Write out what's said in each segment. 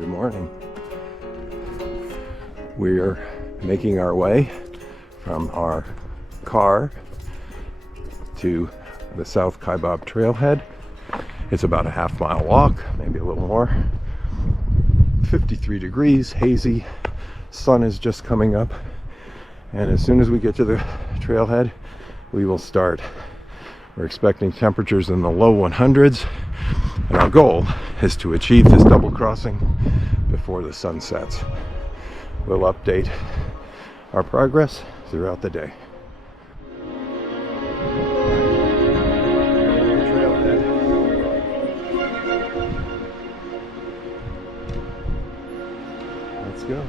Good morning. We're making our way from our car to the South Kaibab Trailhead. It's about a half-mile walk, maybe a little more. 53 degrees, hazy, sun is just coming up, and as soon as we get to the trailhead, we will start. We're expecting temperatures in the low 100s, and our goal is to achieve this double crossing before the sun sets. We'll update our progress throughout the day. Let's go.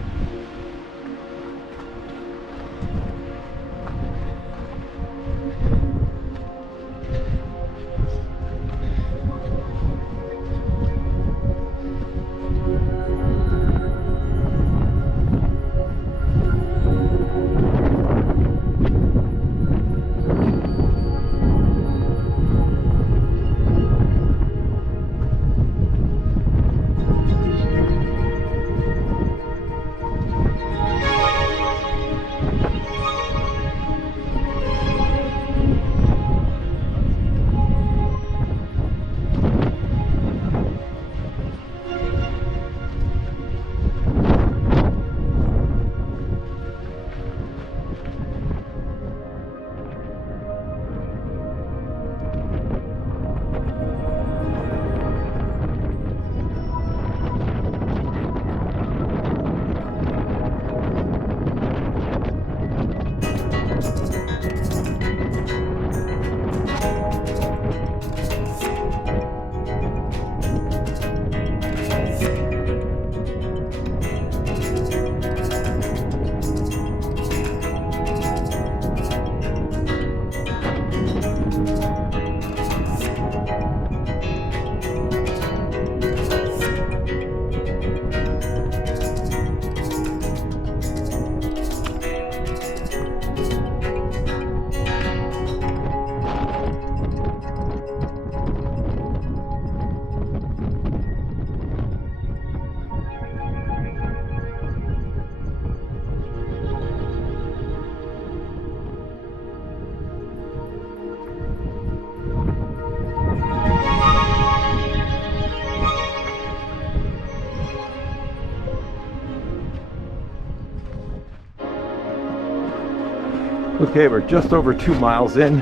Okay, we're just over 2 miles in.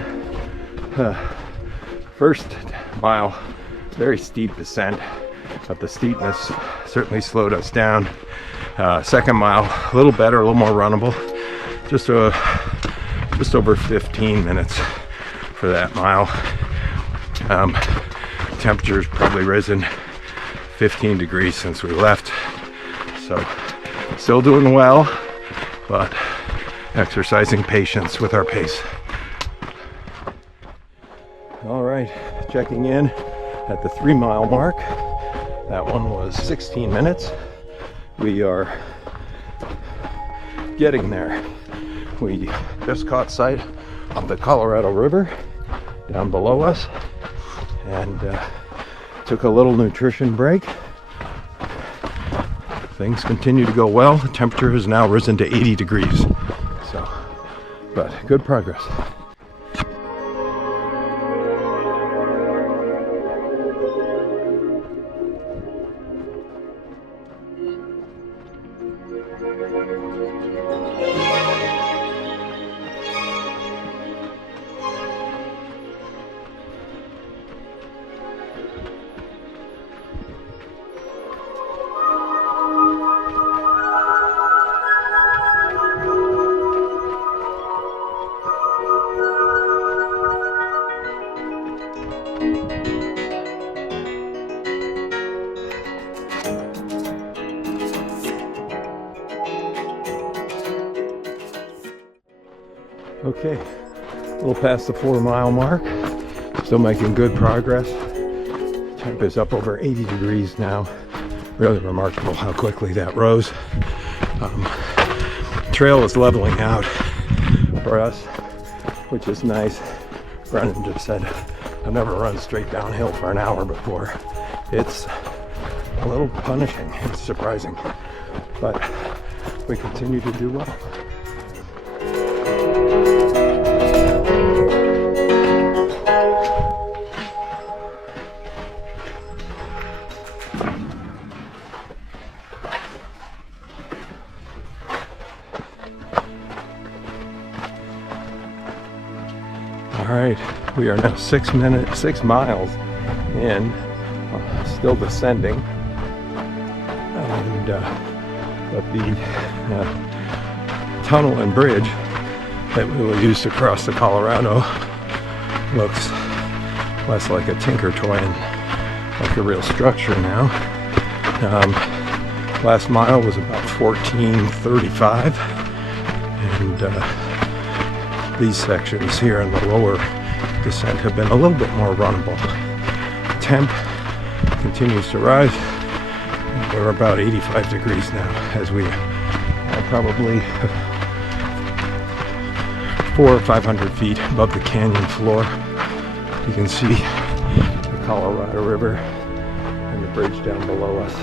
First mile, very steep descent, but the steepness certainly slowed us down. Second mile, a little better, a little more runnable. Just over 15 minutes for that mile. Temperature's probably risen 15 degrees since we left, so still doing well, but exercising patience with our pace. All right, checking in at the 3 mile mark. That one was 16 minutes. We are getting there. We just caught sight of the Colorado River down below us and took a little nutrition break. Things continue to go well. The temperature has now risen to 80 degrees. But good progress. Okay, a little past the 4 mile mark, still making good progress. Temp is up over 80 degrees now. Really remarkable how quickly that rose. Trail is leveling out for us, which is nice. Brennan just said, I've never run straight downhill for an hour before. It's a little punishing. It's surprising, but we continue to do well. All right, we are now 6 miles in, still descending, and but the tunnel and bridge that we will use to cross the Colorado looks less like a tinker toy and like a real structure now. Last mile was about 14:35, and these sections here in the lower descent have been a little bit more runnable. Temp continues to rise. We're about 85 degrees now, as we are probably 400 or 500 feet above the canyon floor. You can see the Colorado River and the bridge down below us.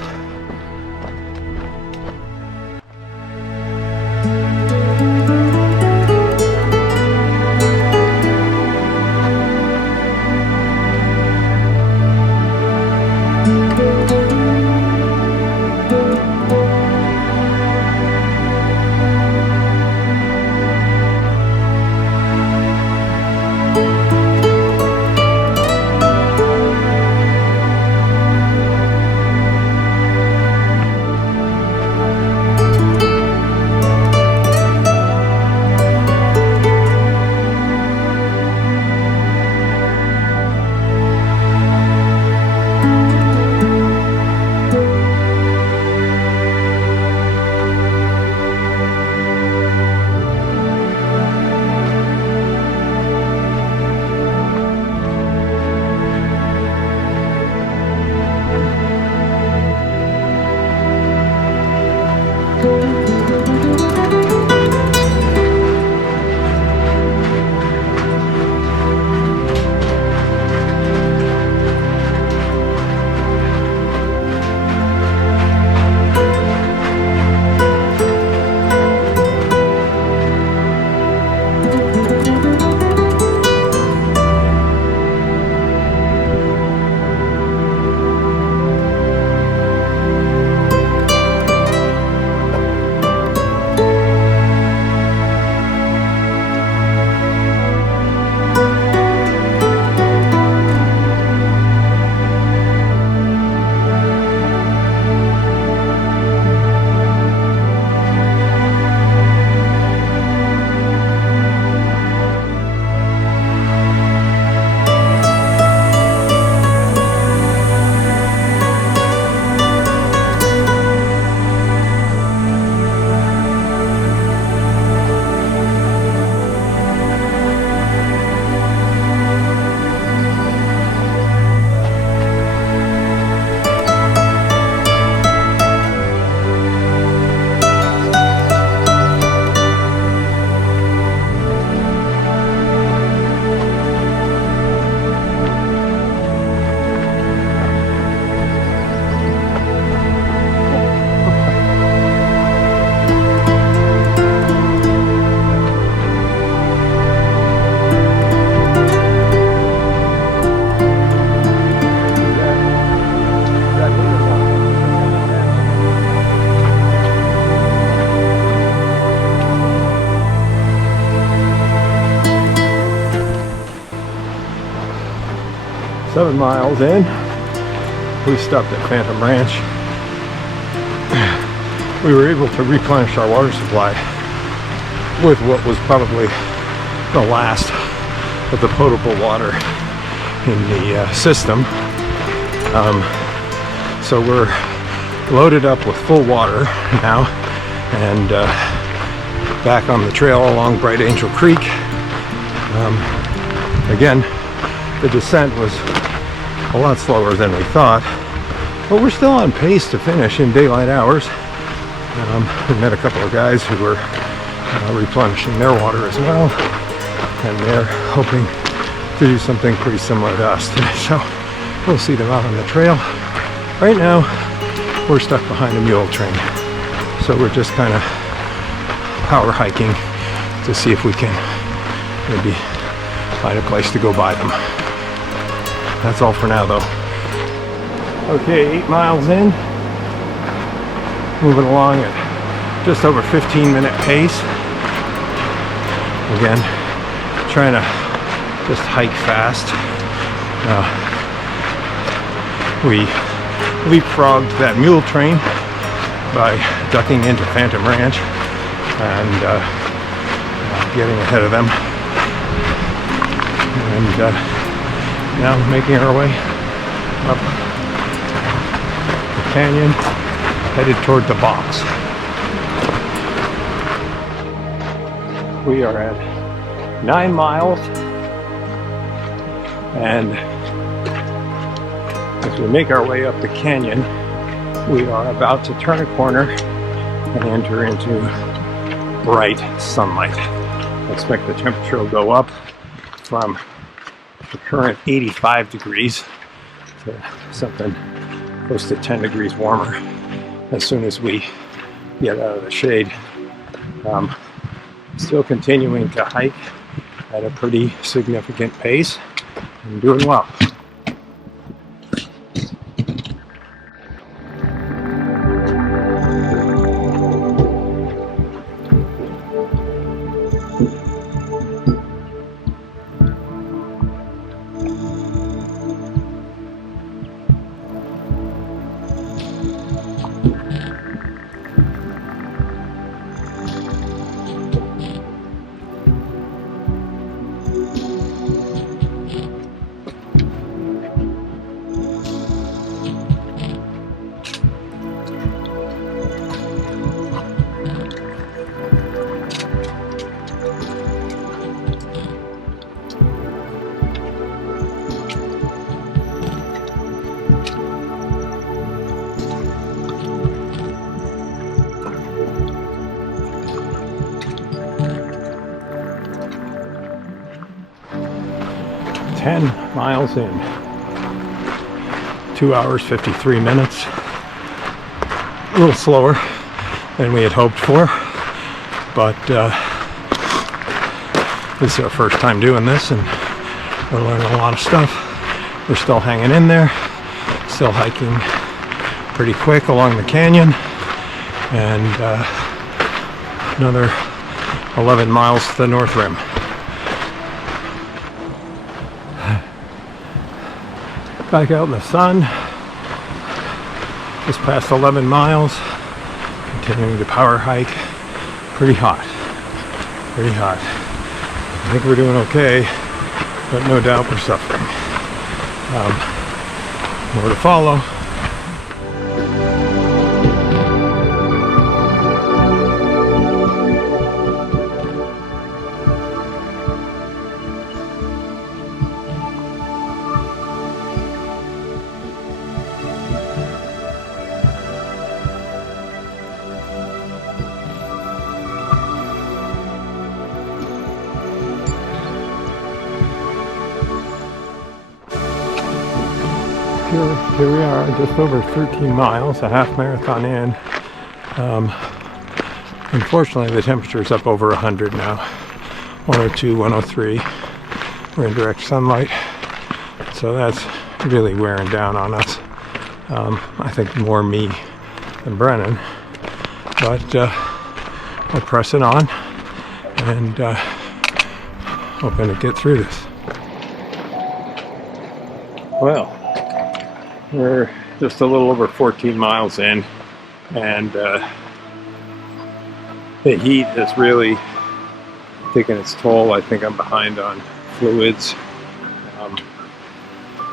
Seven miles in, we stopped at Phantom Ranch. We were able to replenish our water supply with what was probably the last of the potable water in the system. So we're loaded up with full water now and back on the trail along Bright Angel Creek. Again, the descent was a lot slower than we thought, but we're still on pace to finish in daylight hours. We met a couple of guys who were replenishing their water as well, and they're hoping to do something pretty similar to us today. So we'll see them out on the trail. Right now, we're stuck behind a mule train. So we're just kind of power hiking to see if we can maybe find a place to go by them. That's all for now though. Okay, 8 miles in. Moving along at just over 15-minute pace. Again, trying to just hike fast. We leapfrogged that mule train by ducking into Phantom Ranch and getting ahead of them. And now making our way up the canyon, headed toward the box. We are at 9 miles, and as we make our way up the canyon, we are about to turn a corner and enter into bright sunlight. I expect the temperature will go up from the current 85 degrees to something close to 10 degrees warmer as soon as we get out of the shade. Still continuing to hike at a pretty significant pace and doing well. Miles in, 2 hours 53 minutes. A little slower than we had hoped for, but this is our first time doing this and we're learning a lot of stuff. We're still hanging in there, still hiking pretty quick along the canyon, and another 11 miles to the North Rim. Back out in the sun, just past 11 miles, continuing to power hike. Pretty hot, pretty hot. I think we're doing okay, but no doubt we're suffering. More to follow. Here we are, just over 13 miles, a half marathon in. Unfortunately, the temperature's up over 100 now, 102, 103. We're in direct sunlight, so that's really wearing down on us. I think more me than Brennan, but we're pressing on and hoping to get through this. Well, we're just a little over 14 miles in, and the heat is really taking its toll. I think I'm behind on fluids.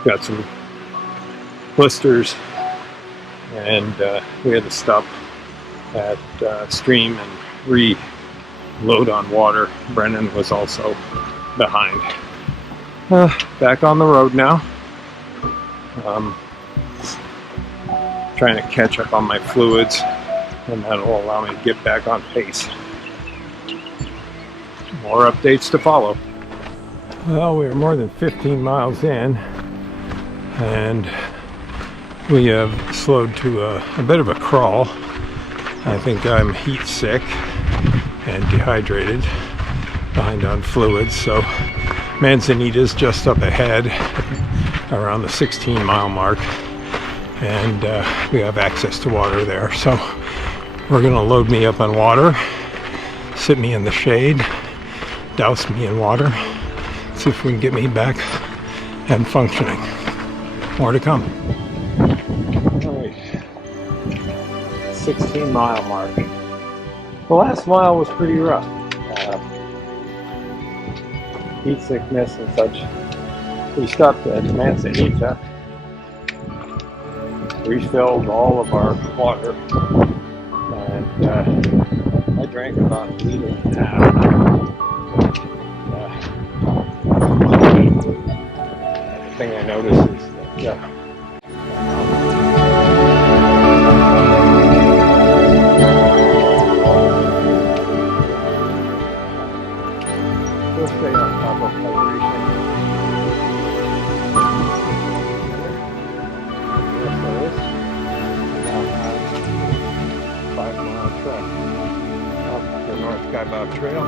Got some blisters, and we had to stop at stream and reload on water. Brennan was also behind. Back on the road now. Trying to catch up on my fluids, and that'll allow me to get back on pace. More updates to follow. Well, we're more than 15 miles in, and We have slowed to a bit of a crawl. I think I'm heat sick and dehydrated, behind on fluids, so Manzanita's just up ahead around the 16-mile mark, and we have access to water there. So we're gonna load me up on water, sit me in the shade, douse me in water, see if we can get me back and functioning. More to come. All right, 16-mile mark. The last mile was pretty rough. Heat sickness and such. We stopped at Manzanita, refilled all of our water, and I drank about 1.5 liters. The thing I noticed is that we'll stay on top of hydration. Yes, there is. Now 5-mile trek up the South Kaibab Trail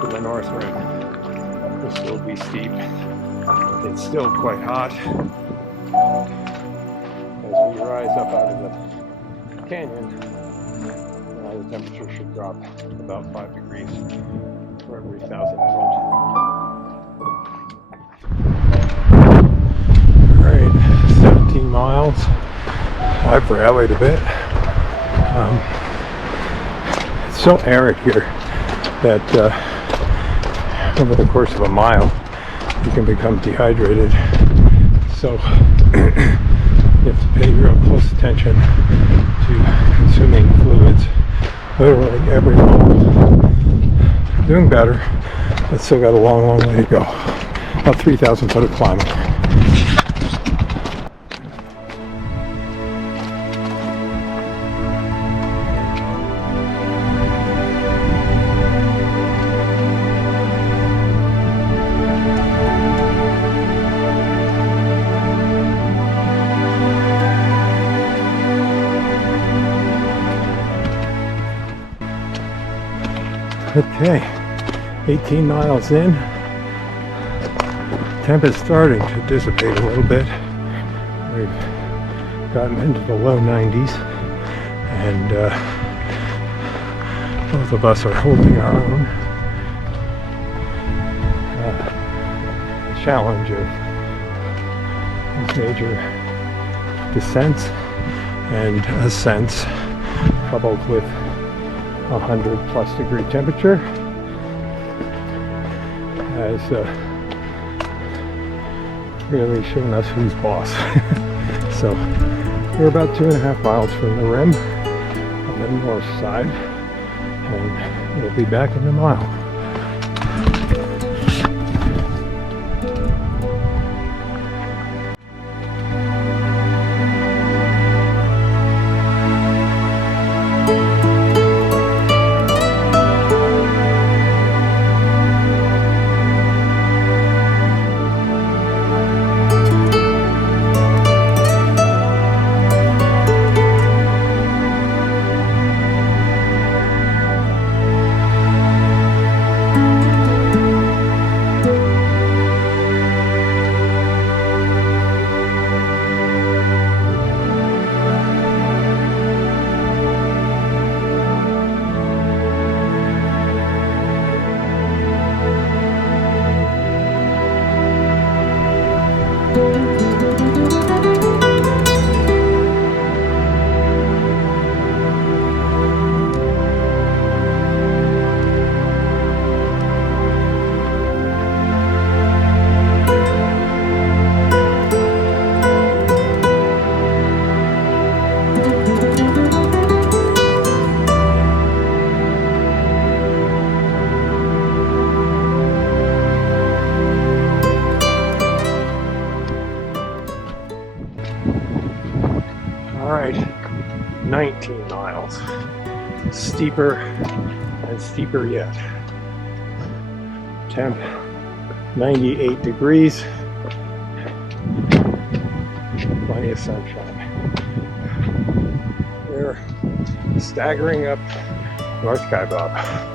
to the north rim. This will be steep. It's still quite hot. As we rise up out of the canyon, the temperature should drop about 5 degrees for every 1,000 foot. Alright, 17 miles. I've rallied a bit. It's so arid here that over the course of a mile you can become dehydrated. So you have to pay real close attention to consuming fluids literally every moment. Doing better, but still got a long, long way to go. About 3,000 foot of climbing. Okay, 18 miles in. Temp is starting to dissipate a little bit. We've gotten into the low 90s, and both of us are holding our own. The challenge of these major descents and ascents, coupled with 100+ degree temperature, has really shown us who's boss. So we're about 2.5 miles from the rim on the north side, and we'll be back in a mile. Alright, 19 miles. Steeper and steeper yet. Temp 98 degrees. plenty of sunshine. We're staggering up North Kaibab.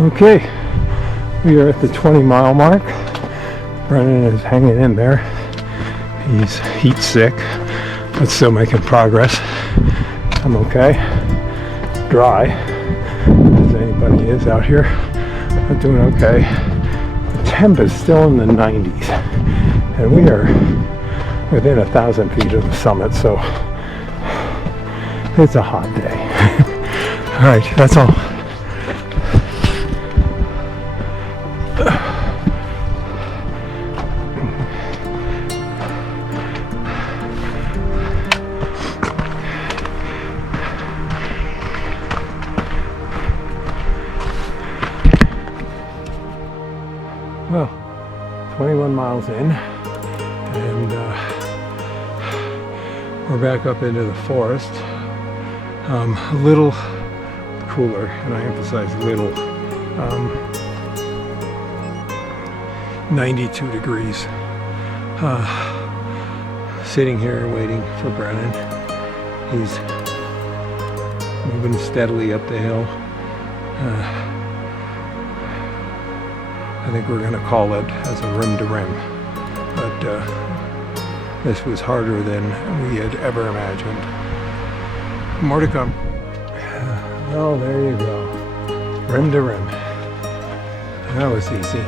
Okay, we are at the 20-mile mark. Brennan is hanging in there. He's heat sick, but still making progress. I'm okay. Dry, as anybody is out here. I'm doing okay. The temp is still in the 90s, and we are within 1,000 feet of the summit, so it's a hot day. All right, that's all. Well, 21 miles in, and we're back up into the forest. A little cooler, and I emphasize little. 92 degrees. Sitting here waiting for Brennan. He's moving steadily up the hill. I think we're going to call it as a rim to rim, but this was harder than we had ever imagined. More to come. Oh, there you go. Rim to rim. That was easy.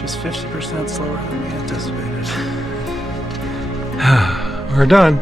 Just 50% slower than we anticipated. We're done.